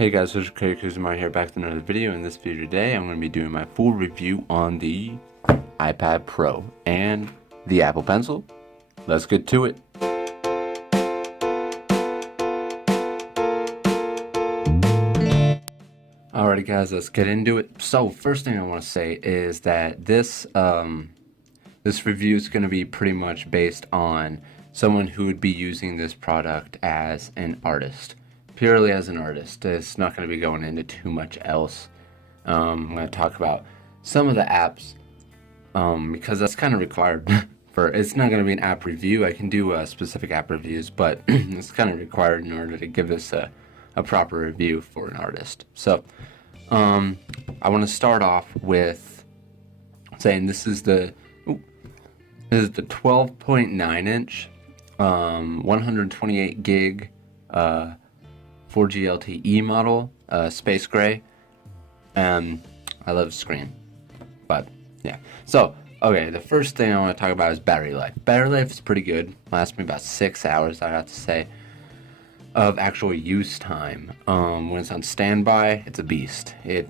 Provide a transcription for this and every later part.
Hey guys, it's Kuzomari here, back with another video. In this video today, I'm going to be doing my full review on the iPad Pro and the Apple Pencil. Let's get to it. Alrighty guys, let's get into it. So first thing I want to say is that this review is going to be pretty much based on someone who would be using this product as an artist. Purely as an artist. It's not going to be going into too much else. I'm going to talk about some of the apps because that's kind of required for. It's not going to be an app review. I can do specific app reviews, but it's kind of required in order to give this a proper review for an artist. So I want to start off with saying this is the 12.9 inch 128 gig 4G LTE model, space gray. I love the screen, but yeah. So, okay, the first thing I want to talk about is battery life. Battery life is pretty good. Lasts me about 6 hours, I have to say, of actual use time. When it's on standby, it's a beast. It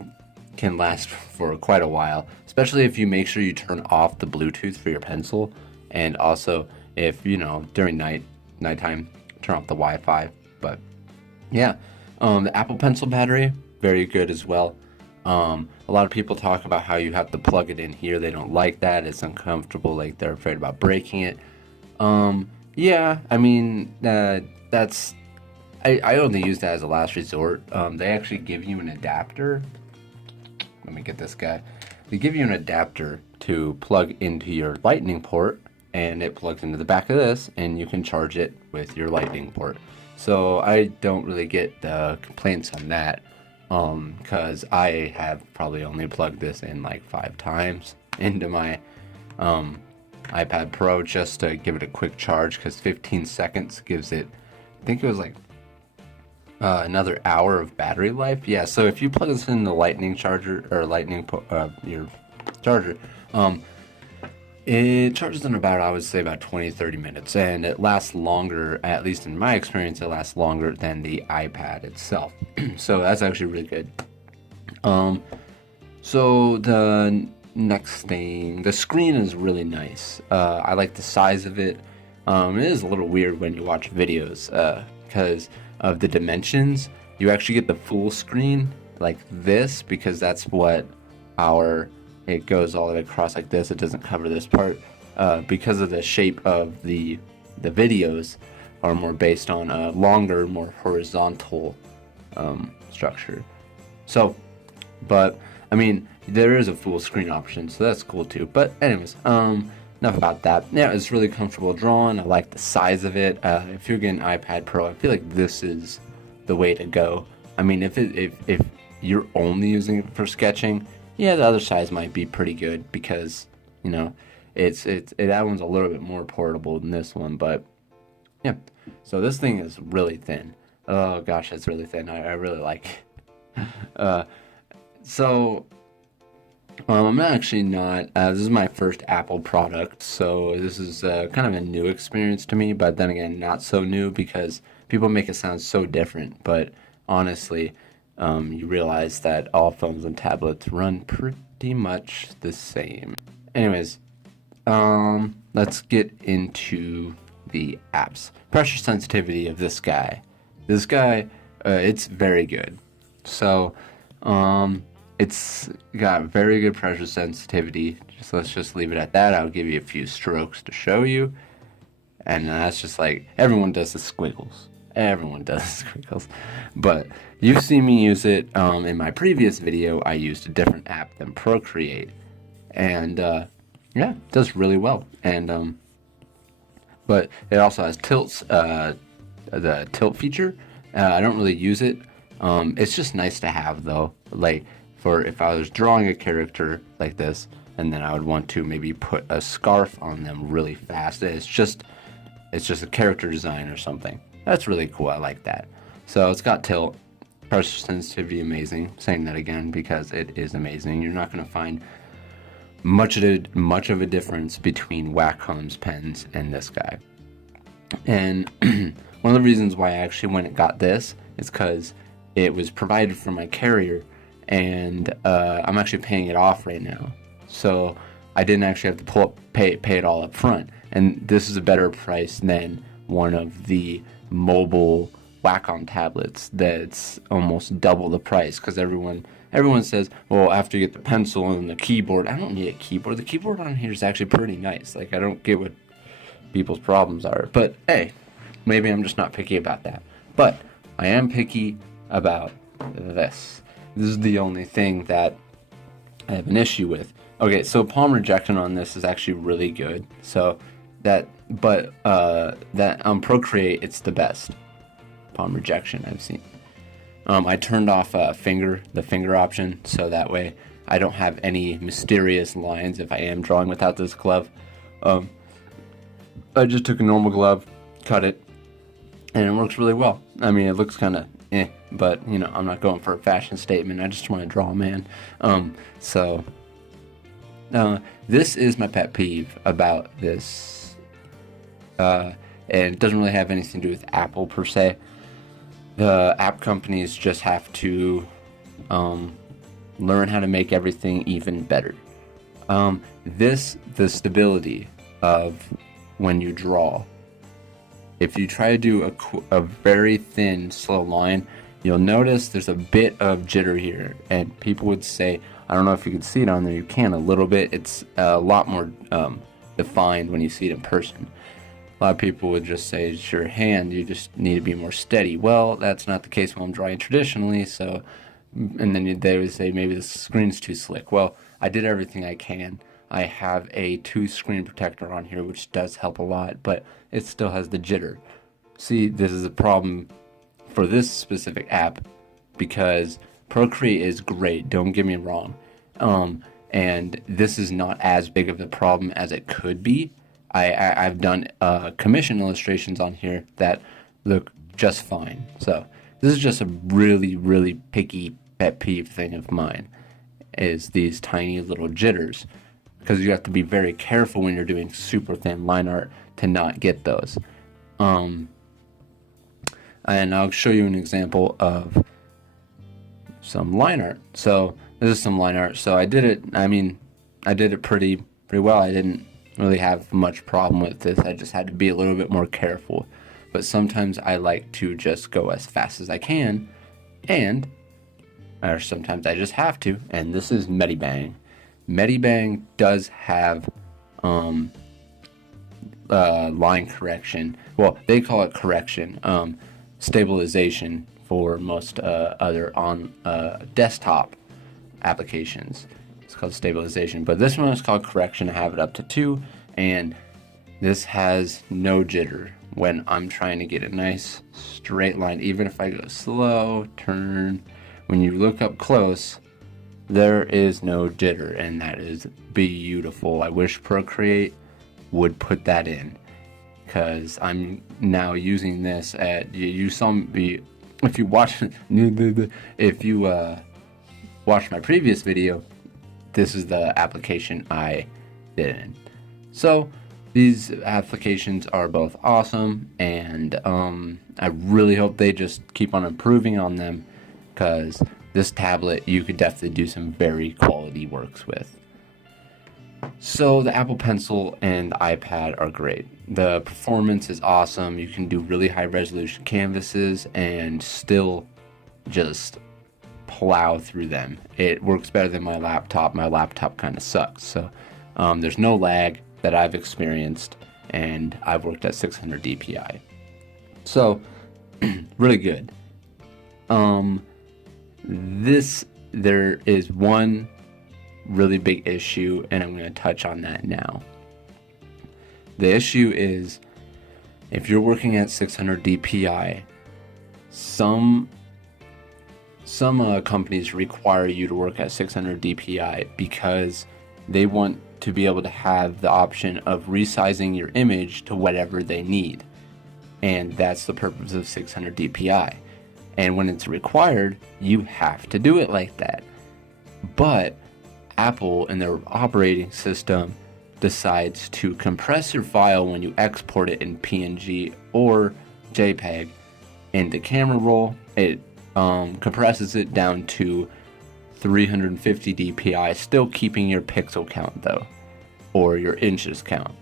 can last for quite a while, especially if you make sure you turn off the Bluetooth for your pencil, and also if, during nighttime, turn off the Wi-Fi. But yeah, the Apple Pencil battery, very good as well. A lot of people talk about how you have to plug it in here. They don't like that. It's uncomfortable. Like, they're afraid about breaking it. Yeah, I mean, I only use that as a last resort. They actually give you an adapter. Let me get this guy. They give you an adapter to plug into your lightning port, and it plugs into the back of this, and you can charge it with your lightning port. So I don't really get complaints on that, because I have probably only plugged this in like 5 times into my iPad Pro just to give it a quick charge, because 15 seconds gives it, I think it was like another hour of battery life. Yeah, so if you plug this in the lightning charger, or your charger, it charges in about, I would say, about 20-30 minutes, and it lasts longer, at least in my experience, it lasts longer than the iPad itself. So that's actually really good. So the next thing, the screen is really nice. I like the size of it. It is a little weird when you watch videos, because of the dimensions. You actually get the full screen like this, because that's what it goes all the way across like this. It doesn't cover this part because of the shape of the videos are more based on a longer, more horizontal structure. So, but I mean, there is a full screen option, so that's cool too. But anyways, enough about that. Yeah, it's really comfortable drawing. I like the size of it. If you're getting an iPad Pro, I feel like this is the way to go. I mean, if you're only using it for sketching, yeah, the other size might be pretty good, because that one's a little bit more portable than this one. But yeah, so this thing is really thin. Oh gosh, it's really thin. I really like it. So I'm actually not. This is my first Apple product, so this is kind of a new experience to me. But then again, not so new, because people make it sound so different. But honestly, you realize that all phones and tablets run pretty much the same. Anyways, let's get into the apps. Pressure sensitivity of this guy. This guy, it's very good. So, it's got very good pressure sensitivity. Let's just leave it at that. I'll give you a few strokes to show you. And that's just like, everyone does the squiggles. Everyone does squiggles. But you've seen me use it. In my previous video, I used a different app than Procreate. And yeah, it does really well. And but it also has tilts, the tilt feature. I don't really use it. It's just nice to have, though. Like, for if I was drawing a character like this, and then I would want to maybe put a scarf on them really fast. It's just a character design or something. That's really cool. I like that. So it's got tilt, pressure sensitivity, amazing. Saying that again because it is amazing. You're not going to find much of a difference between Wacom's pens and this guy. And one of the reasons why I actually went and got this is because it was provided from my carrier, and I'm actually paying it off right now. So I didn't actually have to pay it all up front. And this is a better price than one of the mobile Wacom tablets that's almost double the price, because everyone says, well, after you get the pencil and the keyboard. I don't need a keyboard. The keyboard on here is actually pretty nice. Like, I don't get what people's problems are. But hey, maybe I'm just not picky about that. But I am picky about this. This is the only thing that I have an issue with. Okay, so palm rejection on this is actually really good. So that on Procreate, it's the best palm rejection I've seen. I turned off the finger option, so that way I don't have any mysterious lines if I am drawing without this glove. I just took a normal glove, cut it, and it works really well. I mean, it looks kind of but you know, I'm not going for a fashion statement. I just want to draw a man. This is my pet peeve about this, and it doesn't really have anything to do with Apple per se. The app companies just have to learn how to make everything even better. The stability of when you draw. If you try to do a very thin, slow line, you'll notice there's a bit of jitter here. And people would say, I don't know if you can see it on there, you can a little bit. It's a lot more defined when you see it in person. A lot of people would just say, it's your hand, you just need to be more steady. Well, that's not the case when I'm drawing traditionally, so, and then they would say maybe the screen's too slick. Well, I did everything I can. I have a 2 screen protector on here, which does help a lot, but it still has the jitter. See, this is a problem for this specific app, because Procreate is great, don't get me wrong. And this is not as big of a problem as it could be. I've done commission illustrations on here that look just fine. So this is just a really, really picky pet peeve thing of mine, is these tiny little jitters. Because you have to be very careful when you're doing super thin line art to not get those. And I'll show you an example of some line art. So this is some line art. So I did it pretty well. I didn't really have much problem with this. I just had to be a little bit more careful. But sometimes I like to just go as fast as I can, or sometimes I just have to. And this is Medibang. Medibang does have line correction. Well, they call it correction. Stabilization for most other on desktop applications. It's called stabilization. But this one is called correction. I have it up to 2. And this has no jitter when I'm trying to get a nice straight line. Even if I go slow, turn, when you look up close, there is no jitter, and that is beautiful. I wish Procreate would put that in, because I'm now using this at, you saw me, if you watch watch my previous video, this is the application I did in. So these applications are both awesome, and I really hope they just keep on improving on them, because this tablet you could definitely do some very quality works with. So the Apple Pencil and the iPad are great. The performance is awesome. You can do really high resolution canvases and still just plow through them. It works better than my laptop. My laptop kind of sucks. So there's no lag that I've experienced, and I've worked at 600 DPI. So really good. There is one really big issue, and I'm going to touch on that now. The issue is, if you're working at 600 DPI, some companies require you to work at 600 DPI because they want to be able to have the option of resizing your image to whatever they need. And that's the purpose of 600 DPI. And when it's required, you have to do it like that. But Apple, in their operating system, decides to compress your file when you export it in PNG or JPEG into camera roll. It compresses it down to 350 dpi, still keeping your pixel count though, or your inches count.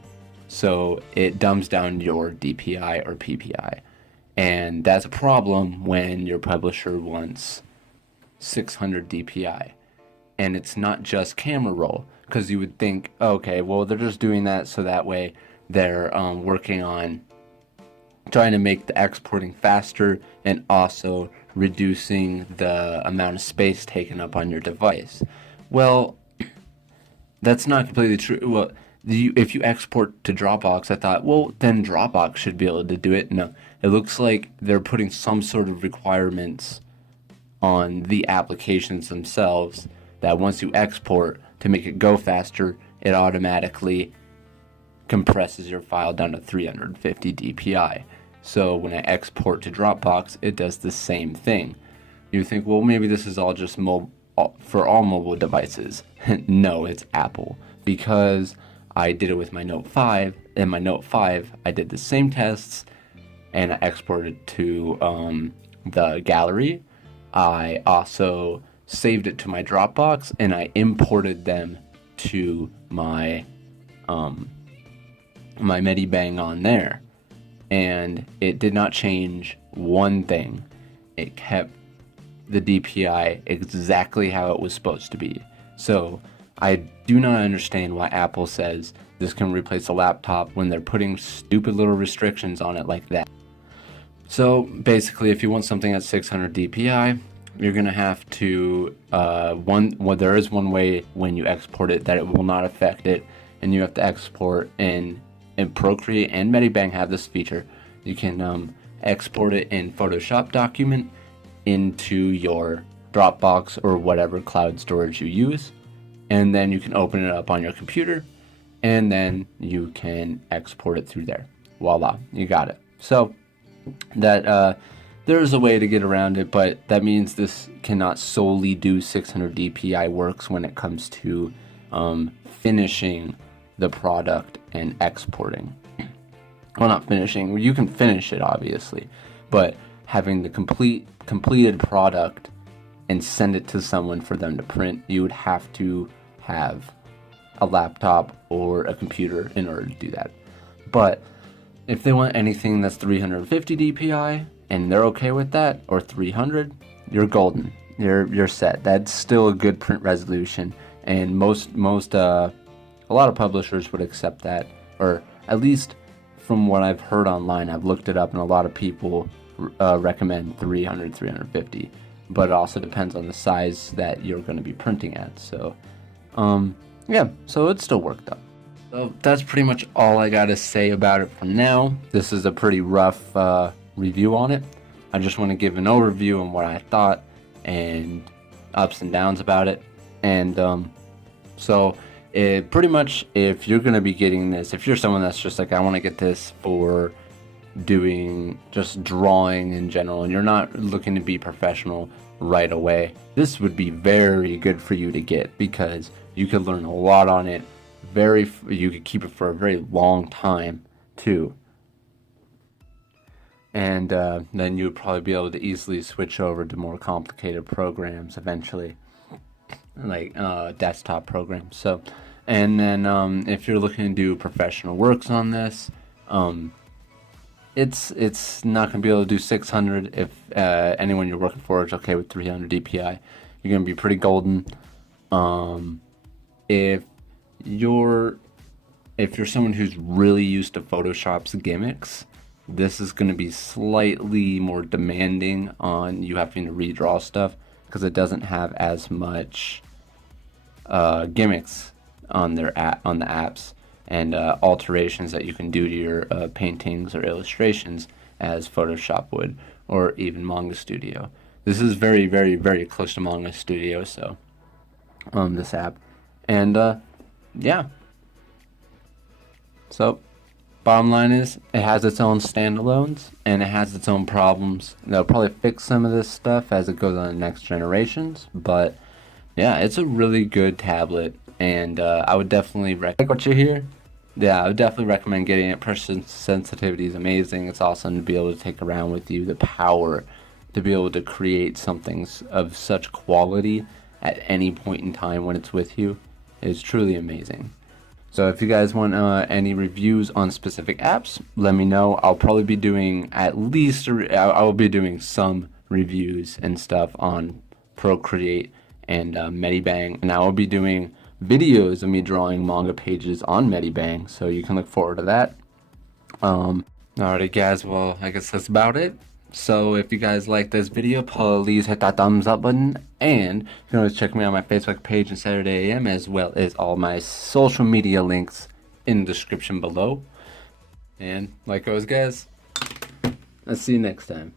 So it dumbs down your DPI or PPI. And that's a problem when your publisher wants 600 DPI. And it's not just camera roll, because you would think, okay, well, they're just doing that so that way they're working on trying to make the exporting faster and also reducing the amount of space taken up on your device. Well, that's not completely true. Well, if you export to Dropbox, I thought, well, then Dropbox should be able to do it. No, it looks like they're putting some sort of requirements on the applications themselves that once you export, to make it go faster, it automatically compresses your file down to 350 dpi. So when I export to Dropbox, it does the same thing. You think, well, maybe this is all just for all mobile devices. No, it's Apple, because I did it with my Note 5. In my Note 5, I did the same tests, and I exported to the gallery. I also saved it to my Dropbox, and I imported them to my my Medibang on there. And it did not change one thing. It kept the DPI exactly how it was supposed to be. So I do not understand why Apple says this can replace a laptop when they're putting stupid little restrictions on it like that. So basically, if you want something at 600 DPI, you're gonna have to there is one way when you export it that it will not affect it, and you have to export in Procreate, and Medibang have this feature. You can export it in Photoshop document into your Dropbox or whatever cloud storage you use, and then you can open it up on your computer, and then you can export it through there. Voila, you got it. So that there is a way to get around it, but that means this cannot solely do 600 DPI works when it comes to finishing the product and exporting. Well, not finishing. You can finish it, obviously, but having the completed product and send it to someone for them to print, you would have to have a laptop or a computer in order to do that. But if they want anything that's 350 DPI and they're okay with that, or 300, you're golden. You're set. That's still a good print resolution, and a lot of publishers would accept that, or at least from what I've heard online, I've looked it up, and a lot of people recommend 300, 350, but it also depends on the size that you're going to be printing at. So, yeah, so it still worked out. So that's pretty much all I got to say about it for now. This is a pretty rough review on it. I just want to give an overview on what I thought and ups and downs about it. And so pretty much, if you're going to be getting this, if you're someone that's just like, I want to get this for doing just drawing in general, and you're not looking to be professional right away, this would be very good for you to get, because you could learn a lot on it. You could keep it for a very long time too, and then you would probably be able to easily switch over to more complicated programs eventually, like desktop programs. So, and then if you're looking to do professional works on this, it's not going to be able to do 600. If anyone you're working for is okay with 300 DPI, you're going to be pretty golden. If you're someone who's really used to Photoshop's gimmicks, this is going to be slightly more demanding on you having to redraw stuff, because it doesn't have as much gimmicks on the apps and alterations that you can do to your paintings or illustrations as Photoshop would, or even Manga Studio. This is very, very, very close to Manga Studio, so this app. And yeah. So bottom line is, it has its own standalones and it has its own problems. They'll probably fix some of this stuff as it goes on to next generations, but yeah, it's a really good tablet, and I would definitely recommend what you hear. Yeah, I would definitely recommend getting it. Pressure sensitivity is amazing. It's awesome to be able to take around with you. The power to be able to create something of such quality at any point in time when it's with you is truly amazing. So if you guys want any reviews on specific apps, let me know. I'll probably be doing I'll be doing some reviews and stuff on Procreate and Medibang, and I will be doing videos of me drawing manga pages on Medibang, so you can look forward to that. Alrighty guys, well, I guess that's about it. So if you guys like this video, please hit that thumbs up button, and you can always check me on my Facebook page on Saturday AM, as well as all my social media links in the description below. And like always guys, I'll see you next time.